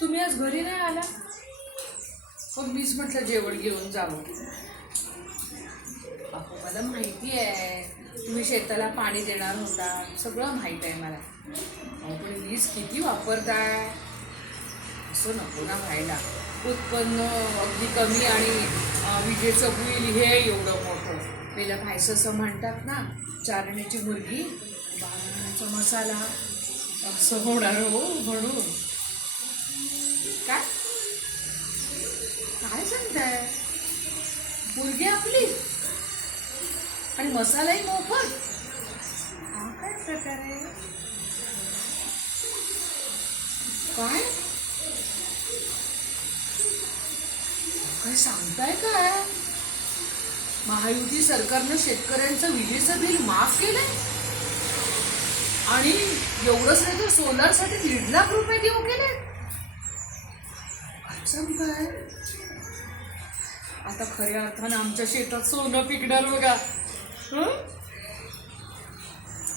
तुम्ही आज घरी नाही आला? मग मीच म्हटलं जेवण घेऊन जावं. अहो मला माहिती आहे तुम्ही शेताला पाणी देणार होता, सगळं माहीत आहे मला. अहो पण वीज किती वापरताय? असं नको ना व्हायला. उत्पन्न अगदी कमी आणि विजेचं बिल हे एवढं मोठं. पहिलं व्हायचं असं म्हणतात ना, चारण्याची मुलगी बाळाचा मसाला, असं होणार हो म्हणून. काय काय सांगताय? मुलगी आपली आणि मसालाही मोफत? हा काय प्रकार आहे? काय काय सांगताय काय? महायुती सरकारनं शेतकऱ्यांचं विजेचं बिल माफ केलंय आणि एवढंच नाही तर सोलारसाठी 1.5 लाख रुपये देऊ केले. काय आता खऱ्या अर्थानं आमच्या शेतात सोनं पिकणार बघा.